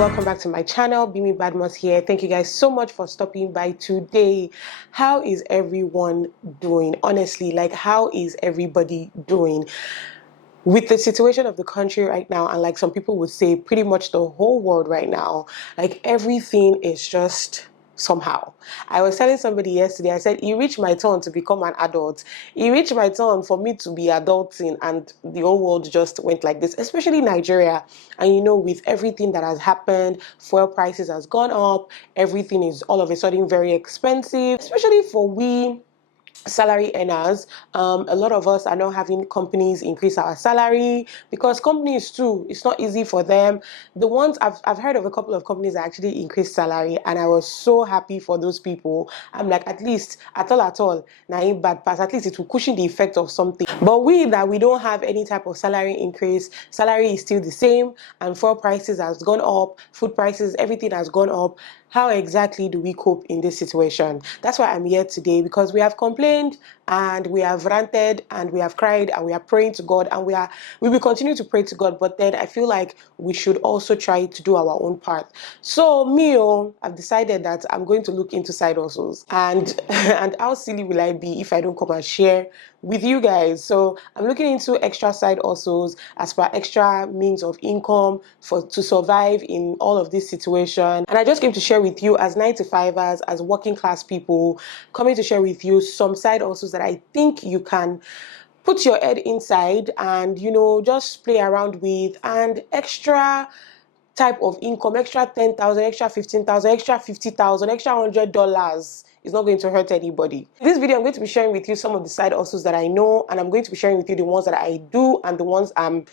welcome back to my channel. Bemi Badmus here. Thank you guys so much for stopping by today. How is everyone doing? Honestly, like, how is everybody doing? With the situation of the country right now, and like some people would say pretty much the whole world right now, like everything is just somehow. I was telling somebody yesterday, I said, it reached my turn to become an adult. It reached my turn for me to be adulting, and the whole world just went like this, especially Nigeria. And you know, with everything that has happened, fuel prices has gone up, everything is all of a sudden very expensive, especially for we salary earners. A lot of us are now having companies increase our salary, because companies too, it's not easy for them. The ones I've heard of, a couple of companies that actually increased salary, and I was so happy for those people. I'm like, at least at all now in bad pass, at least it will cushion the effect of something. But we don't have any type of salary increase, salary is still the same, and fuel prices has gone up, food prices, everything has gone up. How exactly do we cope in this situation? That's why I'm here today, because we have complained and we have ranted and we have cried and we are praying to God, and we will continue to pray to God. But then I feel like we should also try to do our own part. So I've decided that I'm going to look into side hustles, and and how silly will I be if I don't come and share with you guys? So I'm looking into extra side hustles as per extra means of income to survive in all of this situation. And I just came to share with you, as 9-to-5ers, as working class people, coming to share with you some side hustles that I think you can put your head inside and, you know, just play around with, and extra type of income, extra 10,000, extra 15,000, extra 50,000, extra $100 is not going to hurt anybody. In this video, I'm going to be sharing with you some of the side hustles that I know, and I'm going to be sharing with you the ones that I do and the ones I'm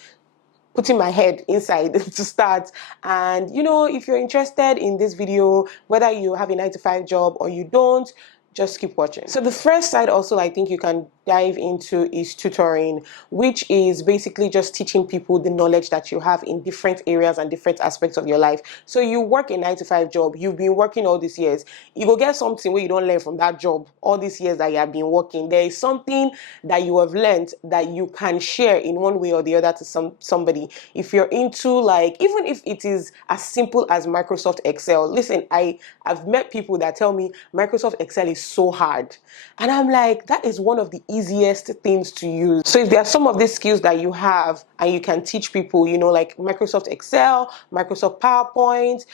putting my head inside to start. And you know, if you're interested in this video, whether you have a 9-to-5 job or you don't, just keep watching. So the first side also I think you can dive into is tutoring, which is basically just teaching people the knowledge that you have in different areas and different aspects of your life. So you work a 9-to-5 job, you've been working all these years, you go get something where you don't learn from that job all these years that you have been working. There is something that you have learned that you can share in one way or the other to somebody. If you're into, like, even if it is as simple as Microsoft Excel. Listen, I've met people that tell me Microsoft Excel is so hard, and I'm like, that is one of the easiest things to use. So if there are some of these skills that you have and you can teach people, you know, like Microsoft Excel, Microsoft PowerPoint,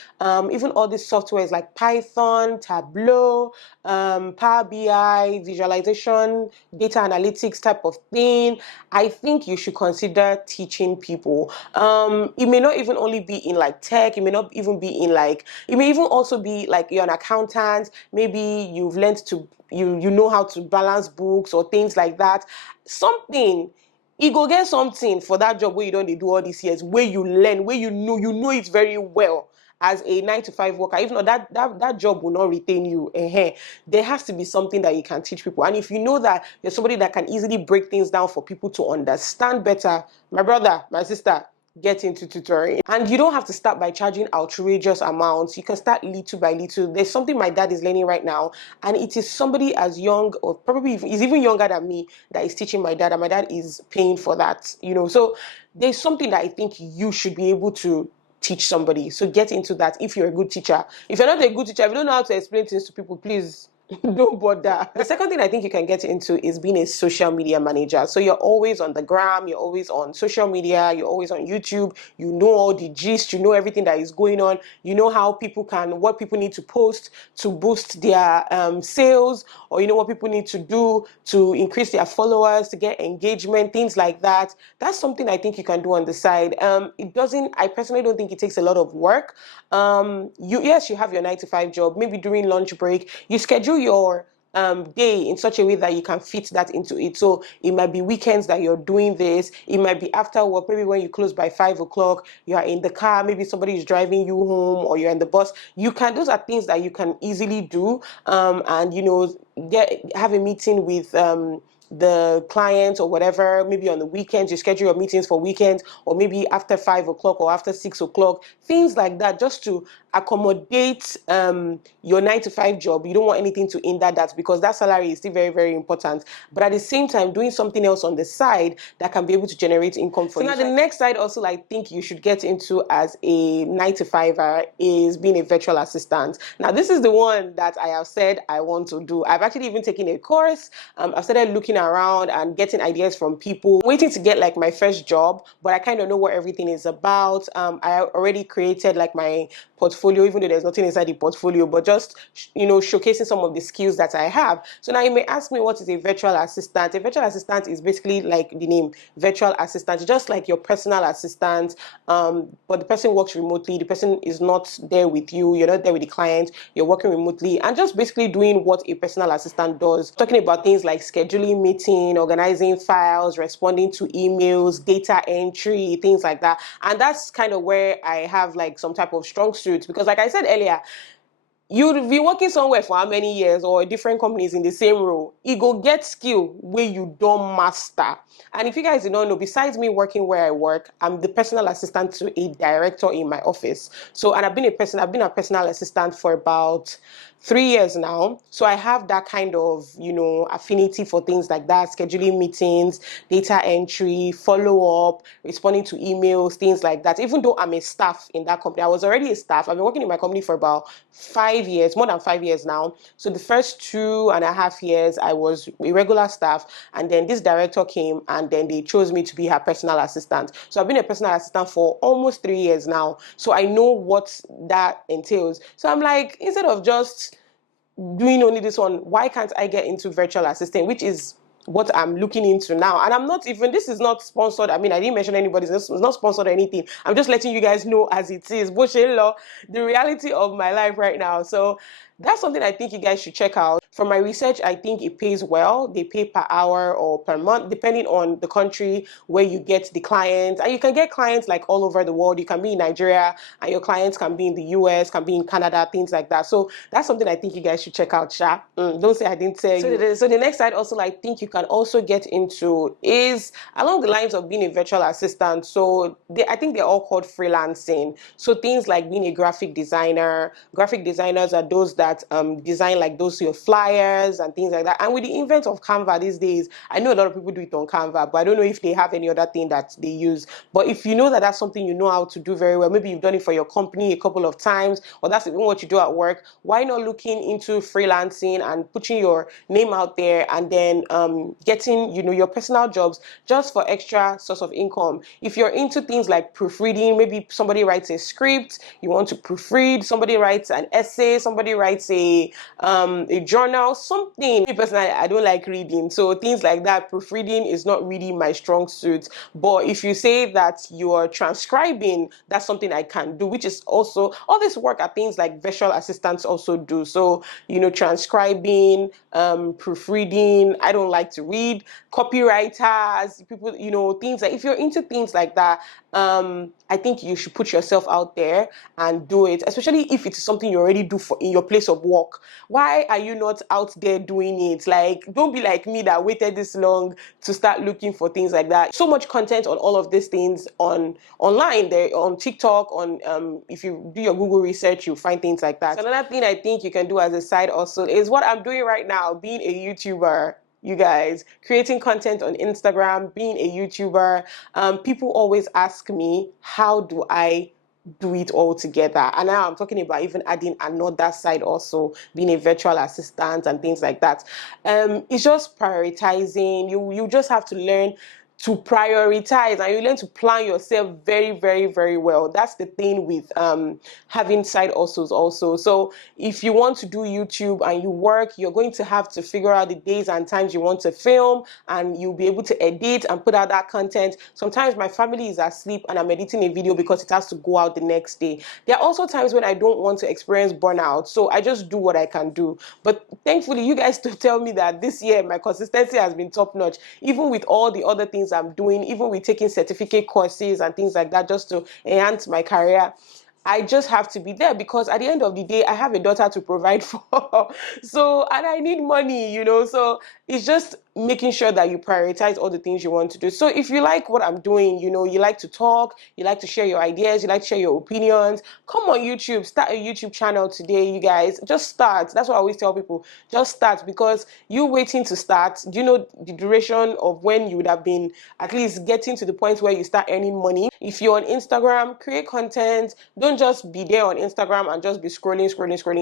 even all these softwares like Python, Tableau, Power BI, visualization, data analytics type of thing, I think you should consider teaching people. It may not even only be in like tech, it may not even be in like, it may even also be like you're an accountant, maybe you've learned to, you know how to balance books or things like that. Something, you go get something for that job where you don't do all these years, where you learn, where you know it very well. As a 9-to-5 worker, if not, that job will not retain you. There has to be something that you can teach people. And if you know that you're somebody that can easily break things down for people to understand better, my brother, my sister, get into tutoring. And you don't have to start by charging outrageous amounts. You can start little by little. There's something my dad is learning right now, and it is somebody as young, or probably is even younger than me, that is teaching my dad, and my dad is paying for that, you know. So there's something that I think you should be able to teach somebody. So get into that if you're a good teacher. If you're not a good teacher, if you don't know how to explain things to people, please don't bother. The second thing I think you can get into is being a social media manager. So you're always on the gram, you're always on social media, you're always on YouTube, you know all the gist, you know everything that is going on, you know how people what people need to post to boost their sales, or you know what people need to do to increase their followers, to get engagement, things like that. That's something I think you can do on the side. I personally don't think it takes a lot of work. Yes, you have your 9-to-5 job, maybe during lunch break, you schedule your day in such a way that you can fit that into it. So it might be weekends that you're doing this. It might be after work, maybe when you close by 5 o'clock, you are in the car, maybe somebody is driving you home, or you're in the bus. Those are things that you can easily do. And you know, have a meeting with the client or whatever. Maybe on the weekends, you schedule your meetings for weekends, or maybe after 5 o'clock or after 6 o'clock, things like that, just to accommodate your 9 to 5 job. You don't want anything to hinder that, because that salary is still very, very important. But at the same time, doing something else on the side that can be able to generate income for you. So now the next side also I think you should get into as a 9 to 5er is being a virtual assistant. Now this is the one that I have said I want to do. I've actually even taken a course. I've started looking around and getting ideas from people. I'm waiting to get like my first job, but I kind of know what everything is about. I already created like my portfolio, even though there's nothing inside the portfolio, but just, you know, showcasing some of the skills that I have. So now you may ask me, what is a virtual assistant? A virtual assistant is basically like the name, virtual assistant, just like your personal assistant, but the person works remotely. The person is not there with you. You're not there with the client. You're working remotely and just basically doing what a personal assistant does. Talking about things like scheduling meeting, organizing files, responding to emails, data entry, things like that. And that's kind of where I have like some type of strong suit, because like I said earlier, you'd be working somewhere for how many years, or different companies in the same role, you go get skill where you don't master. And if you guys don't know, besides me working where I work, I'm the personal assistant to a director in my office. So, and I've been a personal assistant for about 3 years now. So I have that kind of, you know, affinity for things like that, scheduling meetings, data entry, follow up, responding to emails, things like that. Even though I'm a staff in that company, I was already a staff. I've been working in my company for about 5 years, more than 5 years now. So the first 2.5 years, I was a regular staff. And then this director came and then they chose me to be her personal assistant. So I've been a personal assistant for almost 3 years now. So I know what that entails. So I'm like, instead of just doing only this one, why can't I get into virtual assistant, which is what I'm looking into now? And I'm not even, this is not sponsored. I mean, I didn't mention anybody. It's not sponsored or anything. I'm just letting you guys know as it is. The reality of my life right now. So that's something I think you guys should check out. From my research, I think it pays well. They pay per hour or per month, depending on the country where you get the clients. And you can get clients like all over the world. You can be in Nigeria and your clients can be in the US, can be in Canada, things like that. So that's something I think you guys should check out, Sha. Don't say I didn't tell you. So the next side also I think you can also get into is along the lines of being a virtual assistant. So I think they're all called freelancing. So things like being a graphic designer. Graphic designers are those that design like those your flyers and things like that. And with the invent of Canva these days, I know a lot of people do it on Canva, but I don't know if they have any other thing that they use. But if you know that that's something you know how to do very well, maybe you've done it for your company a couple of times, or that's even what you do at work, why not looking into freelancing and putting your name out there and then getting, you know, your personal jobs just for extra source of income. If you're into things like proofreading, maybe somebody writes a script, you want to proofread, somebody writes an essay, somebody writes a journal, something. Me personally, I don't like reading, so things like that, proofreading is not really my strong suit. But if you say that you're transcribing, that's something I can do, which is also, all this work are things like virtual assistants also do. So, you know, transcribing, proofreading, I don't like to read, copywriters, people, you know, things like, if you're into things like that, I think you should put yourself out there and do it, especially if it's something you already do in your place of work. Why are you not out there doing it? Like, don't be like me that waited this long to start looking for things like that. So much content on all of these things online, there on TikTok, on if you do your Google research, you'll find things like that. So another thing I think you can do as a side also is what I'm doing right now, being a YouTuber. You guys, creating content on Instagram, being a YouTuber. People always ask me, how do I do it all together? And now I'm talking about even adding another side also, being a virtual assistant and things like that. It's just prioritizing. You just have to learn to prioritize, and you learn to plan yourself very, very, very well. That's the thing with having side hustles also. So if you want to do YouTube and you work, you're going to have to figure out the days and times you want to film, and you'll be able to edit and put out that content. Sometimes my family is asleep and I'm editing a video because it has to go out the next day. There are also times when I don't want to experience burnout, so I just do what I can do. But thankfully, you guys to tell me that this year my consistency has been top notch, even with all the other things I'm doing, even with taking certificate courses and things like that just to enhance my career. I just have to be there because at the end of the day, I have a daughter to provide for. So, and I need money, you know. So it's just making sure that you prioritize all the things you want to do. So if you like what I'm doing, you know, you like to talk, you like to share your ideas, you like to share your opinions, come on YouTube, start a YouTube channel today, you guys. Just start. That's what I always tell people. Just start, because you waiting to start, do you know the duration of when you would have been at least getting to the point where you start earning money? If you're on Instagram, create content. Don't just be there on Instagram and just be scrolling.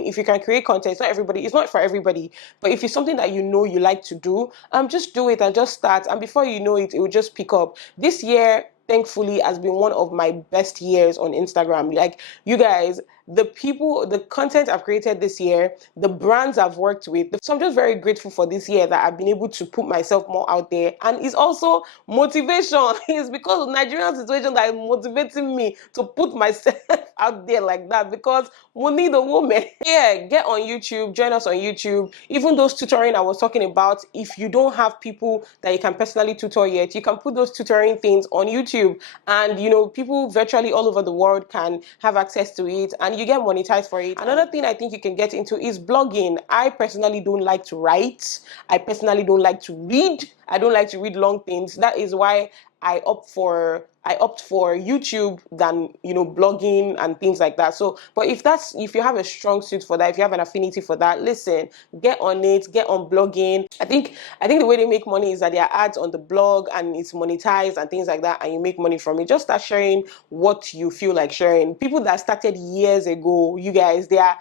If you can create content, it's not for everybody, but if it's something that you know you like to do, just do it and just start. And before you know it, it will just pick up. This year, thankfully, has been one of my best years on Instagram. Like, you guys, the content I've created this year, the brands I've worked with. So I'm just very grateful for this year that I've been able to put myself more out there. And it's also motivation. It's because of Nigerian situation that is motivating me to put myself out there like that, because we need a woman. Yeah, get on YouTube, join us on YouTube. Even those tutoring I was talking about, if you don't have people that you can personally tutor yet, you can put those tutoring things on YouTube, and you know, people virtually all over the world can have access to it, and you get monetized for it. Another thing I think you can get into is blogging. I personally don't like to write. I personally don't like to read. I don't like to read long things. That is why I opt for YouTube than, you know, blogging and things like that. So, but if you have a strong suit for that, if you have an affinity for that, listen, get on it, get on blogging. I think the way they make money is that there are ads on the blog and it's monetized and things like that, and you make money from it. Just start sharing what you feel like sharing. People that started years ago, you guys, they're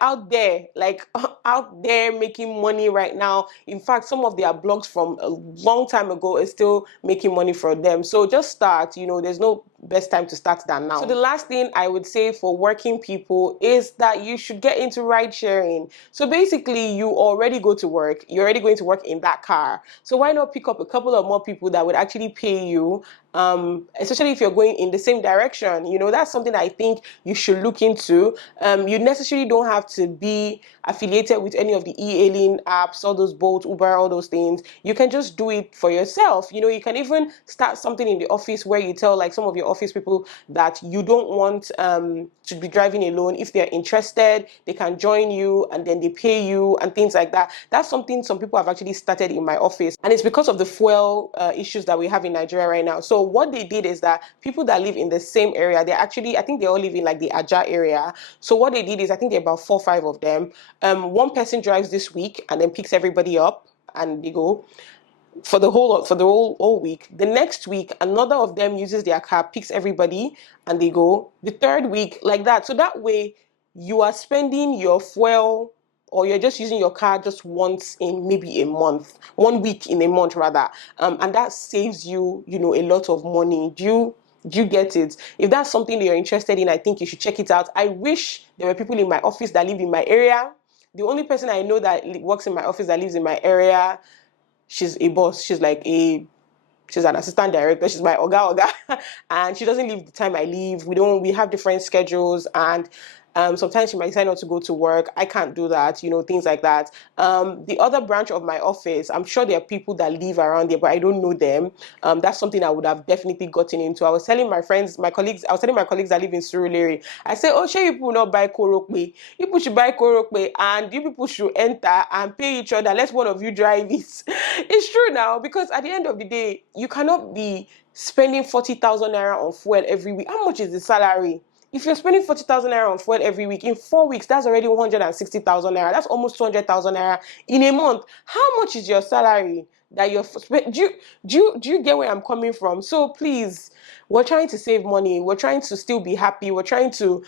out there, like out there making money right now. In fact, some of their blogs from a long time ago is still making money for them. So just start. You know, there's no best time to start than now. So the last thing I would say for working people is that you should get into ride sharing. So basically, you already go to work, you're already going to work in that car. So why not pick up a couple of more people that would actually pay you, especially if you're going in the same direction? You know, that's something I think you should look into. You necessarily don't have to be affiliated with any of the e-hailing apps, all those Bolt, Uber, all those things. You can just do it for yourself. You know, you can even start something in the office where you tell like some of your office people that you don't want to be driving alone. If they're interested, they can join you and then they pay you and things like that. That's something some people have actually started in my office, and it's because of the fuel issues that we have in Nigeria right now. So what they did is that people that live in the same area, they actually, I think they all live in like the Aja area. So what they did is, I think there are about 4 or 5 of them. One person drives this week and then picks everybody up, and they go for the whole week. The next week, another of them uses their car, picks everybody, and they go. The third week, like that. So that way, you are spending your fuel, or you're just using your car just once in maybe a month, 1 week in a month rather, and that saves you, you know, a lot of money. Do you get it? If that's something that you're interested in, I think you should check it out. I wish there were people in my office that live in my area. The only person I know that works in my office that lives in my area, she's a boss. She's an assistant director. She's my oga, and she doesn't leave the time I leave. We have different schedules, and sometimes she might sign up to go to work. I can't do that, you know, things like that. The other branch of my office, I'm sure there are people that live around there, but I don't know them. That's something I would have definitely gotten into. I was telling my colleagues that live in Surulere. I said, oh, sure, you people not buy korokwe. You people should buy korokwe, and you people should enter and pay each other. Let one of you drive it. It's true now, because at the end of the day, you cannot be spending 40,000 naira on fuel every week. How much is the salary? If you're spending 40,000 naira on fuel every week, in 4 weeks, that's already 160,000 naira. That's almost 200,000 naira in a month. How much is your salary that you're do you get where I'm coming from? So please, we're trying to save money. We're trying to still be happy. We're trying to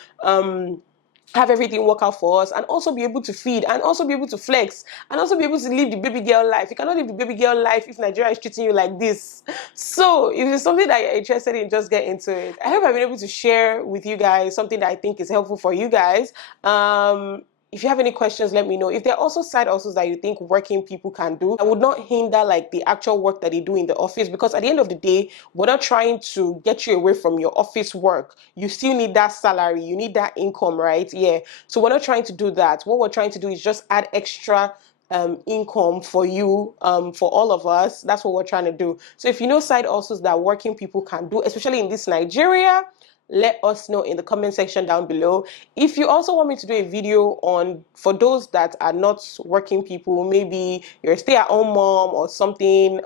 have everything work out for us, and also be able to feed, and also be able to flex, and also be able to live the baby girl life. You cannot live the baby girl life if Nigeria is treating you like this. So if it's something that you're interested in, just get into it. I hope I've been able to share with you guys something that I think is helpful for you guys. If you have any questions, let me know. If there are also side hustles that you think working people can do, I would not hinder like the actual work that they do in the office, because at the end of the day, we're not trying to get you away from your office work. You still need that salary, you need that income, right? Yeah. So we're not trying to do that. What we're trying to do is just add extra income for you, for all of us. That's what we're trying to do. So if you know side hustles that working people can do, especially in this Nigeria, let us know in the comment section down below. If you also want me to do a video on, for those that are not working people, maybe you're a stay-at-home mom or something,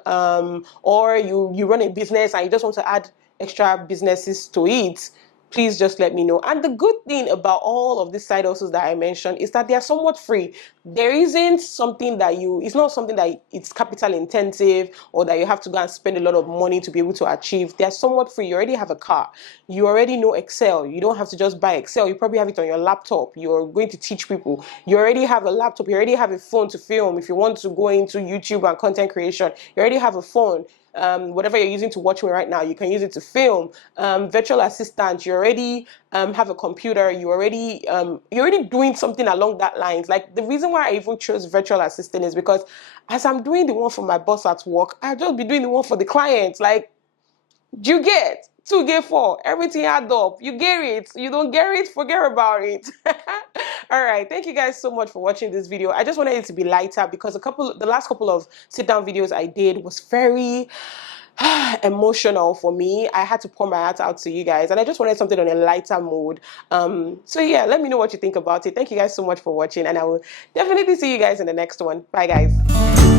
or you run a business and you just want to add extra businesses to it, please just let me know. And the good thing about all of these side hustles that I mentioned is that they are somewhat free. There isn't something that it's not something that it's capital intensive or that you have to go and spend a lot of money to be able to achieve. They're somewhat free. You already have a car. You already know Excel. You don't have to just buy Excel. You probably have it on your laptop. You're going to teach people. You already have a laptop. You already have a phone to film. If you want to go into YouTube and content creation, you already have a phone. Whatever you're using to watch me right now, you can use it to film. Virtual assistant, you already have a computer. You're already doing something along that lines. Like, the reason why I even chose virtual assistant is because as I'm doing the one for my boss at work, I'll just be doing the one for the client. Like, do you get? Two get four. Everything add up. You get it. You don't get it, forget about it. All right. Thank you guys so much for watching this video. I just wanted it to be lighter because the last couple of sit-down videos I did was very emotional for me. I had to pour my heart out to you guys, and I just wanted something on a lighter mode. So yeah, let me know what you think about it. Thank you guys so much for watching, and I will definitely see you guys in the next one. Bye, guys.